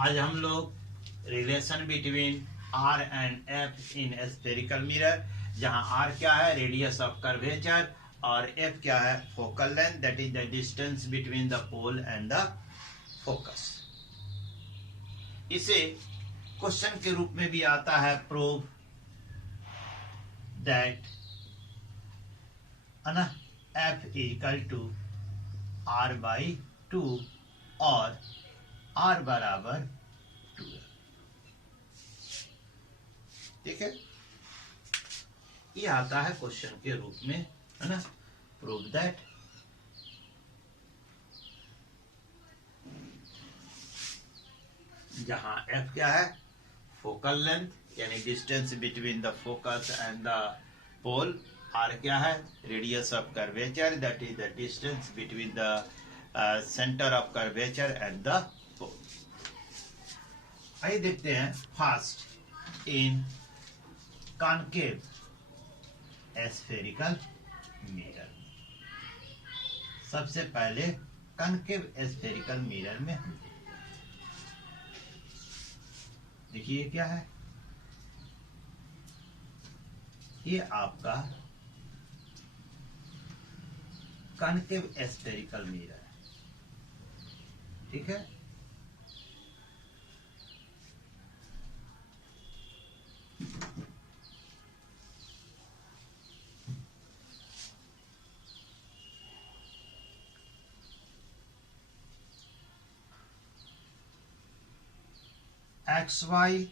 आज हम लोग relation between R and F in spherical mirror, जहां आर क्या है, रेडियस ऑफ कर्वेचर, और एफ क्या है, focal length, that is the distance between the pole and the focus. इसे क्वेश्चन के रूप में भी आता है, prove that F equal to R by 2 और आर बराबर 2। ठीक है, ये आता है क्वेश्चन के रूप में, है ना। प्रूव दैट जहां एफ क्या है, फोकल लेंथ यानी distance between the focus and the pole, R क्या है, radius of curvature, that is the distance between the centre of curvature and the pole. आइए देखते हैं first in concave spherical mirror. सबसे पहले कॉनकेव स्फेरिकल मिरर में हम देखिए क्या है, ये आपका कॉनकेव स्फेरिकल मिरर है। ठीक है, XY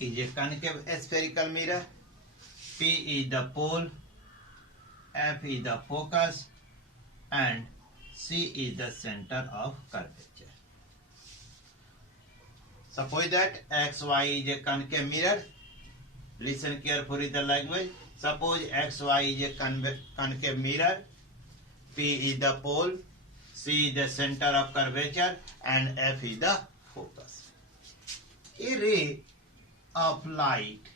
is a concave spherical mirror. P is the pole, F is the focus, and C is the center of curvature. Suppose that XY is a concave mirror. Listen carefully the language. Suppose XY is a concave mirror. P is the pole, C is the center of curvature, and F is the focus. A ray of light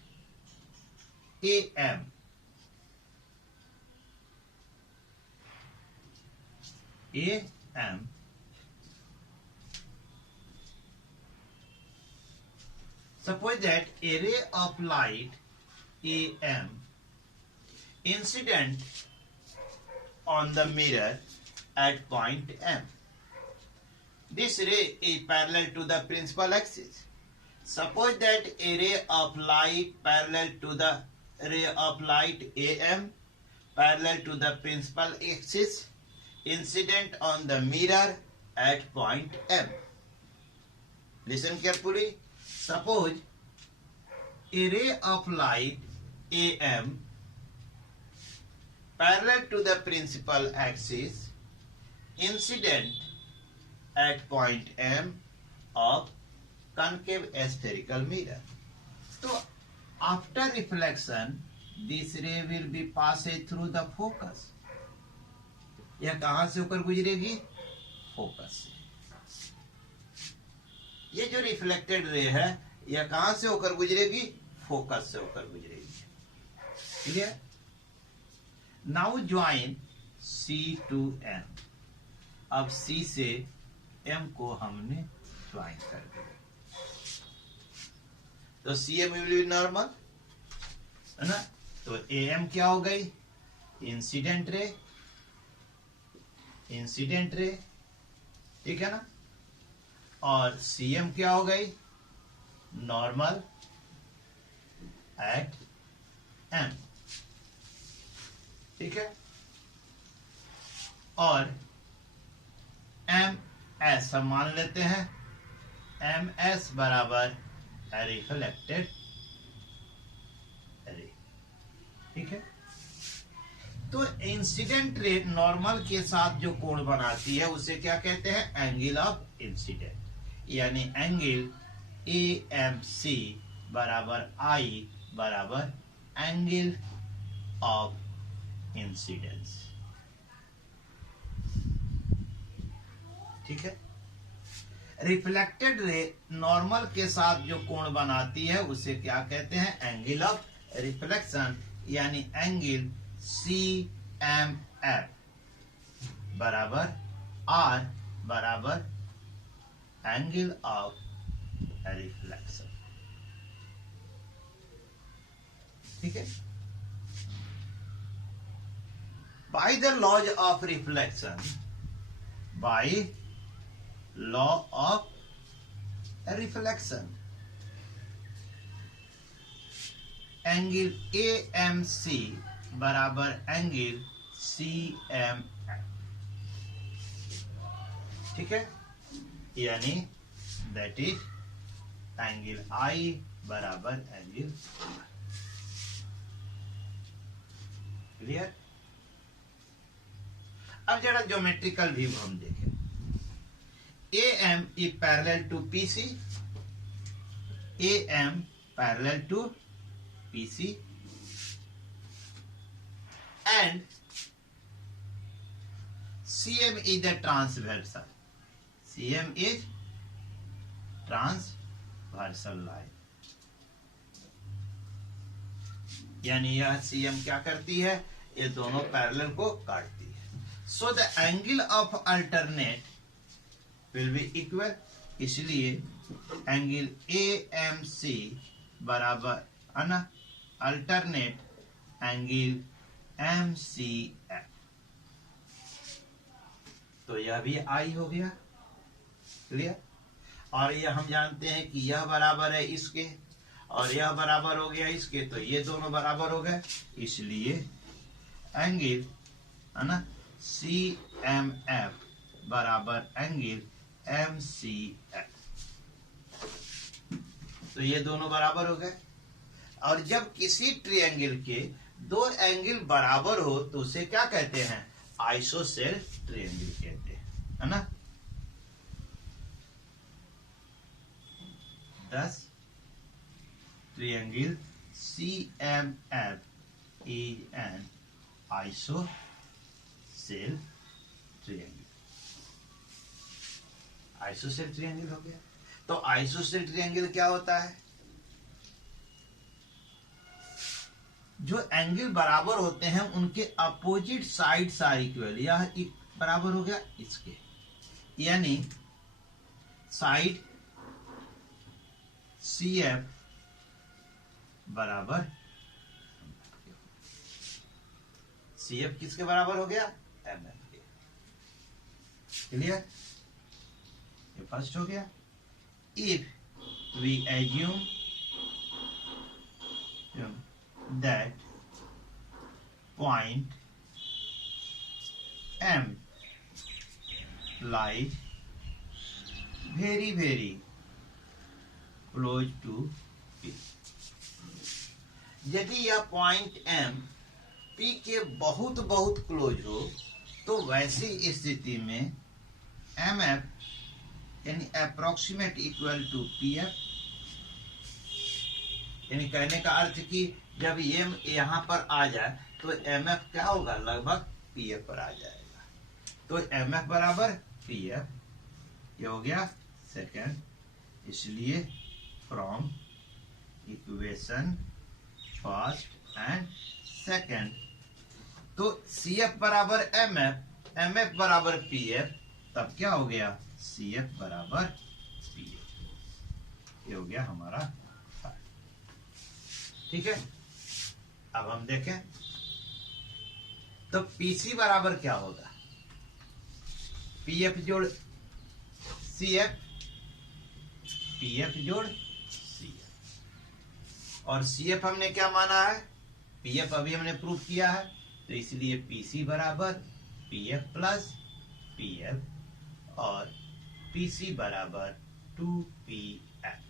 AM suppose that a ray of light AM incident on the mirror at point M. This ray is parallel to the principal axis. Suppose that a ray of light parallel to the ray of light AM parallel to the principal axis incident on the mirror at point M. Listen carefully. Suppose a ray of light AM parallel to the principal axis incident at point M of concave spherical mirror. So after reflection this ray will be passed through the focus. यह कहां से होकर गुजरेगी, focus से। ये जो reflected ray है यह कहां से होकर गुजरेगी, फोकस से होकर गुजरेगी। ठीक है, now join C to M। अब C से M को हमने ज्वाइन कर दिया, तो CM विल बी नॉर्मल, है ना। तो AM क्या हो गई, इंसिडेंट रे, ठीक है ना। और CM क्या हो गई, नॉर्मल एट M। ठीक है, और MS हम मान लेते हैं, MS बराबर रिफ्लेक्टेड रे। ठीक है, तो इंसिडेंट रे नॉर्मल के साथ जो कोण बनाती है उसे क्या कहते हैं, एंगल ऑफ इंसिडेंट, यानी एंगल AMC बराबर I बराबर एंगल ऑफ इंसिडेंस। ठीक है, रिफ्लेक्टेड रे नॉर्मल के साथ जो कोण बनाती है उसे क्या कहते हैं, एंगल ऑफ रिफ्लेक्शन, यानी एंगल CMF बराबर R बराबर एंगल ऑफ रिफ्लेक्शन। ठीक है, by the laws of reflection, by law of reflection, angle AMC बराबर एंगल CMF। ठीक है, यानी दैट इज एंगल I बराबर एंगल क्लियर। अब जरा ज्योमेट्रिकल व्यू हम देखें। AM is parallel to PC, AM parallel to PC, and CM is the transversal. CM is transversal line, यानी यह CM क्या करती है, ये दोनों पैरेलल को काटती है। So the angle of alternate will be equal, इसलिए एंगल AMC बराबर है ना अल्टरनेट एंगल MCF। तो यह भी I हो गया क्लियर। और यह हम जानते हैं कि यह बराबर है इसके और यह बराबर हो गया इसके, तो ये दोनों बराबर हो गए, इसलिए एंगल है ना CMF बराबर एंगल MCF। तो ये दोनों बराबर हो गए। और जब किसी ट्रायंगल के दो एंगल बराबर हो तो उसे क्या कहते हैं, आइसोसेल ट्रायंगल कहते हैं, है ना। 10 triangle CMF is an isosceles triangle। ISOCELL triangle हो गया। तो आइसोसेल ट्रायंगल क्या होता है, जो एंगल बराबर होते हैं उनके अपोजिट साइड्स आर इक्वल। यह बराबर हो गया इसके, यानी साइड CF बराबर CF किसके बराबर हो गया, MF के। क्लियर, ये फर्स्ट हो गया। If we assume that point M lies very very close to P। यदि यह पॉइंट M P के बहुत बहुत क्लोज हो तो वैसी स्थिति में MF यानी अप्रोक्सीमेट इक्वल टू PF, यानी कहने का अर्थ कि जब ये यहां पर आ जाए तो MF क्या होगा, लगभग PF पर आ जाएगा। तो MF बराबर PF, ये हो गया सेकंड। इसलिए from equation first and second, तो CF बराबर MF, MF बराबर PF, तब क्या हो गया, CF बराबर PF। ये हो गया हमारा। ठीक है, अब हम देखें तो PC बराबर क्या होगा, PF जोड़ CF, PF जोड़ CF। और CF हमने क्या माना है, PF अभी हमने प्रूव किया है, तो इसलिए PC बराबर PF प्लस PF और PC बराबर 2PF।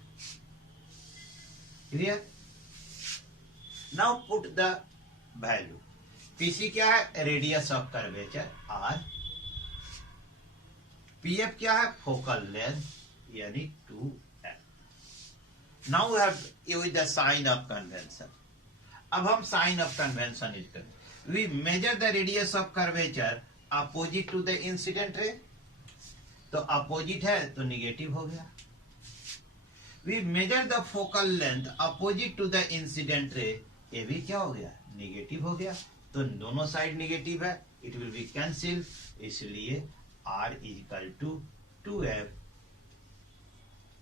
Clear. Now put the value. PC क्या है, radius of curvature R, PF क्या है, फोकल लेंथ यानी 2F। Now we have used the sign of convention. अब हम साइन ऑफ कन्वेंशन यूज करें। We measure the radius of curvature opposite to the incident ray, तो opposite है तो negative हो गया। We measure the focal length opposite to the incident रे, ये भी क्या हो गया, निगेटिव हो गया। तो दोनों साइड निगेटिव है, इट विल बी कैंसिल, इसलिए R इक्वल टू 2F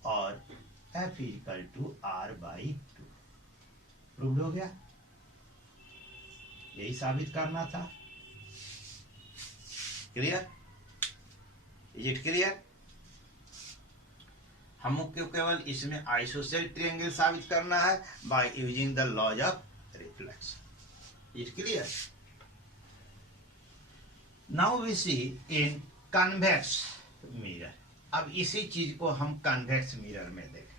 और F equal to R/2। Proved हो गया, यही साबित करना था। क्लियर? Is it clear? हमको केवल इसमें आइसोसेलेस ट्रायंगल साबित करना है by using the laws of reflection. Is clear? Now we see in convex mirror. अब इसी चीज को हम कन्वेक्स मिरर में देखें।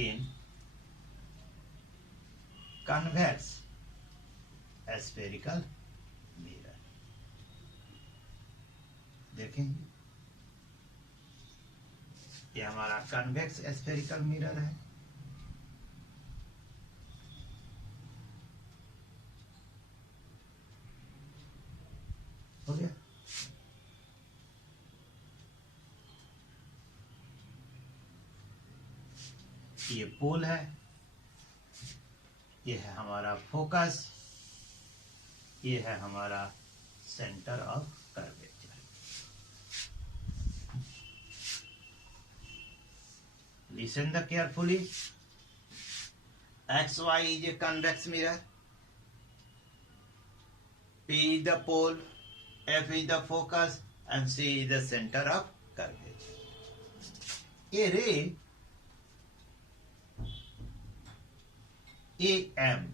इन कन्वेक्स स्फेरिकल मिरर देखेंगे, ये हमारा कन्वेक्स स्फेरिकल मिरर है। हो गया? ये पोल है, ये है हमारा फोकस, ये है हमारा centre of curvature. Listen the carefully. XY is a convex mirror, P is the pole, F is the focus, and C is the center of curvature. A ray AM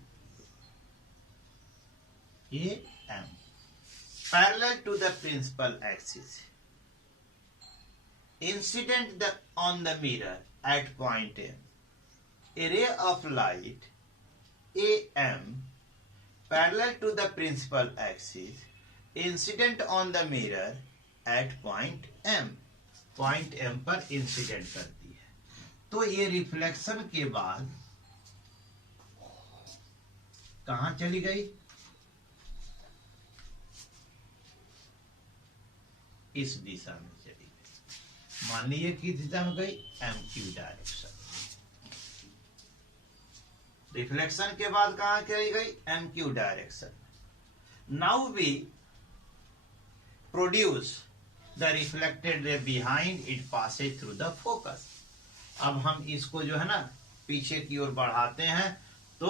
parallel to the principal axis incident on the mirror at point M. A ray of light AM parallel to the principal axis incident on the mirror at point M. Point M पर incident करती है, तो ये reflection के बाद कहां चली गई? इस दिशा में चली गई। मान लीजिए किस दिशा में गई? MQ direction. रिफ्लेक्शन के बाद कहां चली गई? MQ direction. Now we produce the reflected ray behind it passes through the focus. अब हम इसको जो है ना पीछे की ओर बढ़ाते हैं तो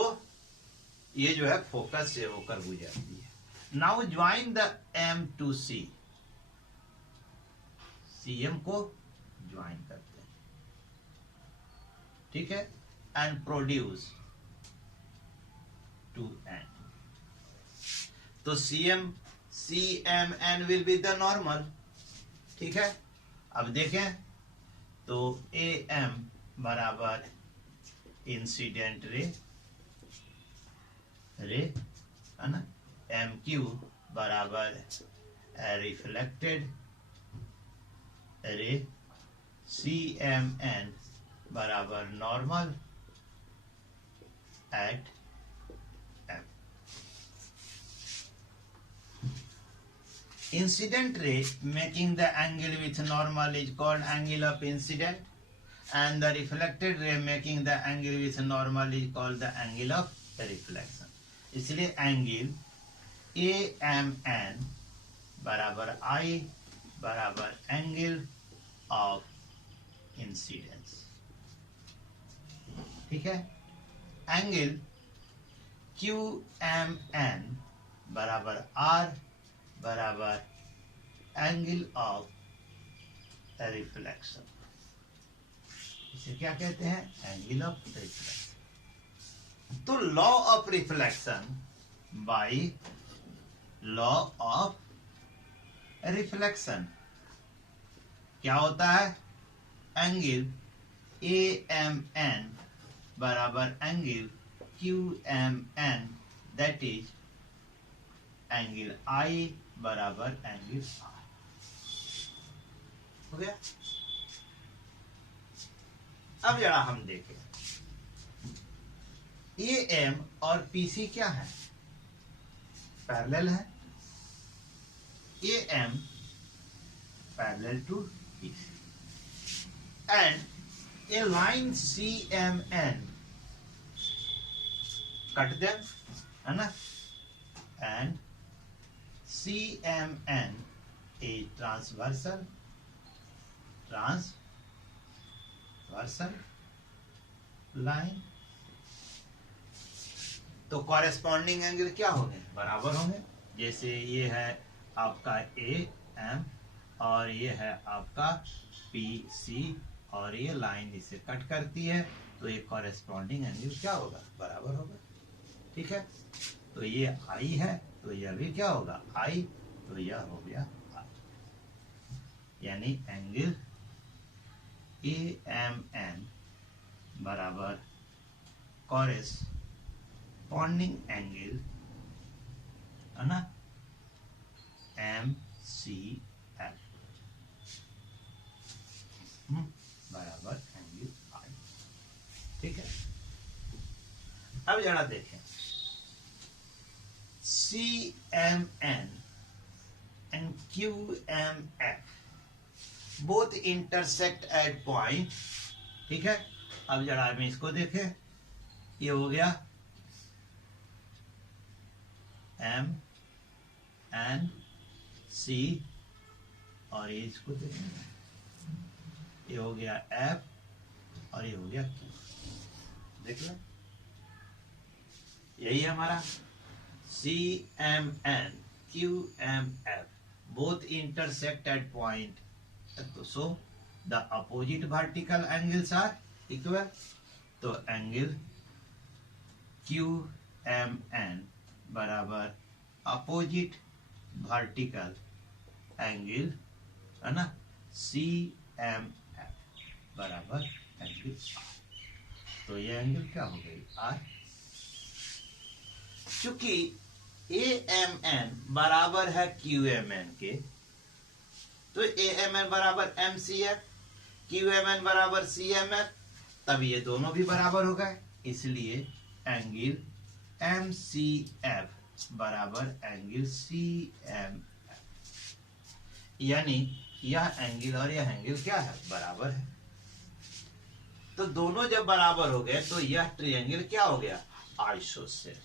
ये जो है फोकस से होकर गुजरती है। Now join the M to C, CM को ज्वाइन करते हैं, ठीक है, एंड प्रोड्यूस 2N। तो CMN will be the normal, ठीक है। अब देखें तो AM बराबर इंसिडेंट रे है ना, MQ बराबर रिफ्लेक्टेड रे, CMN बराबर normal at M। Incident ray making the angle with normal is called angle of incident, and the reflected ray making the angle with normal is called the angle of reflection। इसलिए angle AMN बराबर I बराबर angle of incidence, ठीक है। Angle QMN बराबर R बराबर angle of reflection. इसे क्या कहते हैं? Angle of reflection. तो law of reflection by law of reflection क्या होता है? एंगल AMN बराबर angle QMN, that is angle I बराबर एंगल R। हो गया? अब जरा हम देखें AM और PC क्या है? पैरेलल है। AM parallel to PC and a line CMN cut them, है ना, and CMN is transversal line, तो कॉरेस्पॉन्डिंग एंगल क्या होंगे, बराबर होंगे। जैसे ये है आपका ए एम और ये है आपका पी सी और ये लाइन इसे कट करती है, तो ये कॉरेस्पॉन्डिंग एंगल क्या होगा, बराबर होगा। ठीक है, तो ये आई है तो यह भी क्या होगा, आई, तो यह हो गया आई, यानी एंगल ए एम एन बराबर कॉरेस्पॉन्डिंग एंगल है ना एम सी एफ बराबर एंगल आई। ठीक है, अब जरा देखें C M N and Q M F both intersect at point. ठीक है, अब जरा हम इसको देखें, ये हो गया एम एन सी और ये इसको देखें, ये हो गया एफ और ये हो गया क्यू। देख लो, यही है हमारा C M N Q M F both intersect at point, so the opposite vertical angles are equal, तो एंगल QMN बराबर अपोजिट वर्टिकल एंगल है ना CMF बराबर एंगल R, तो ये एंगल क्या हो गई R। चूंकि AMN बराबर है QMN के, तो AMN बराबर MCF, QMN बराबर CMF, तब ये दोनों भी बराबर हो गए, इसलिए एंगल MCF बराबर एंगल CMF, यानी यह एंगल और यह एंगल क्या है, बराबर है। तो दोनों जब बराबर हो गए तो यह ट्रायंगल क्या हो गया, आइसोसेलेस,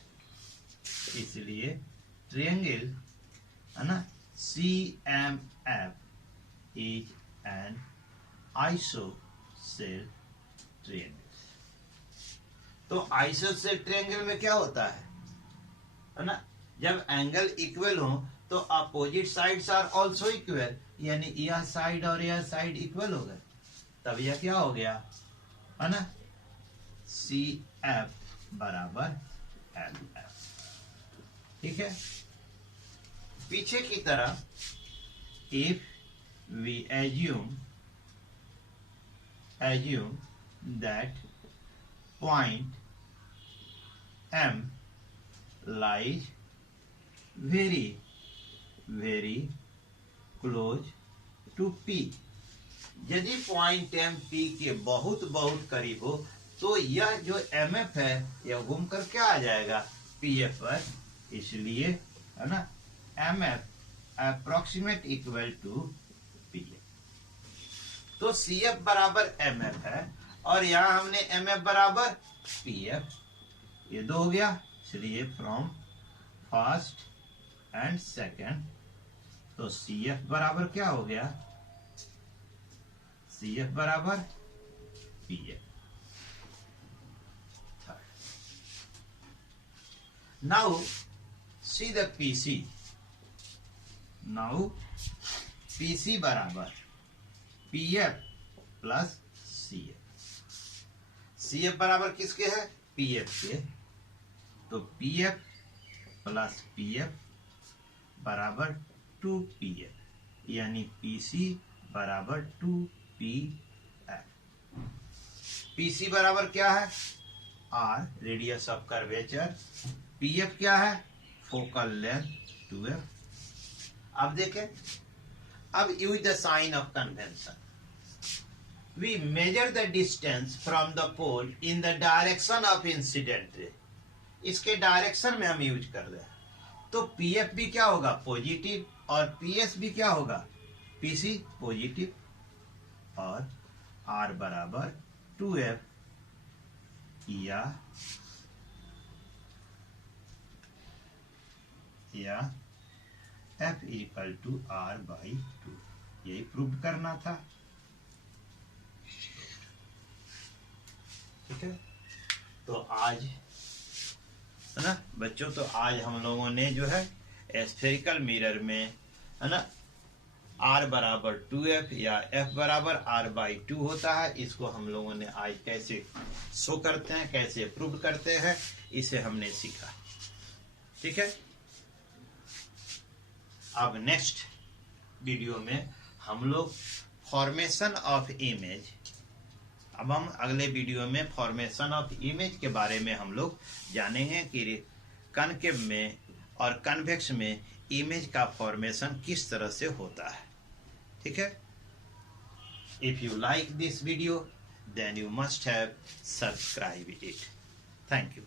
इसलिए ट्रायंगल है ना CMF is an isosceles triangle। तो आइसोसेलेस ट्रायंगल में क्या होता है ना, जब एंगल इक्वल हो तो opposite sides are also equal, यानी यह साइड और यह साइड इक्वल हो गए, तब यह क्या हो गया है ना CF बराबर LF। ठीक है, पीछे की तरह if we assume that point M lies very close to P, यदि पॉइंट M P के बहुत करीब हो तो यह जो MF है यह घूम कर क्या आ जाएगा PF पर, इसलिए है ना MF approximate equal to PF। तो CF बराबर MF है और यहां हमने MF बराबर PF, ये दो हो गया, इसलिए फ्रॉम फर्स्ट एंड सेकंड, तो CF बराबर क्या हो गया, CF बराबर PF। Now see the PC, now PC बराबर PF प्लस CF, CF बराबर किसके है, PF के, तो PF प्लस PF बराबर 2PF, यानी PC बराबर 2PF। PC बराबर क्या है, R radius of curvature, PF क्या है, फोकल लेंथ 2F। अब देखें, अब use the sign of convention, we measure the distance from the pole in the direction of incident ray, इसके डायरेक्शन में हम यूज कर रहे हैं, तो PF भी क्या होगा, पॉजिटिव, और PS भी क्या होगा, PC पॉजिटिव, और R बराबर 2F या F equal to R by 2, यही प्रूव करना था। ठीक है, तो आज है ना बच्चों, तो आज हम लोगों ने जो है स्फेरिकल मिरर में है ना R बराबर 2F या F बराबर R बाई 2 होता है, इसको हम लोगों ने आज कैसे शो करते हैं, कैसे प्रूव करते हैं, इसे हमने सीखा। ठीक है, अब नेक्स्ट वीडियो में हम लोग फॉर्मेशन ऑफ इमेज, अब हम अगले वीडियो में फॉर्मेशन ऑफ इमेज के बारे में हम लोग जानेंगे कि कनकेव में और कन्वेक्स में इमेज का फॉर्मेशन किस तरह से होता है। ठीक है, if you like this video then you must have subscribe it. Thank you.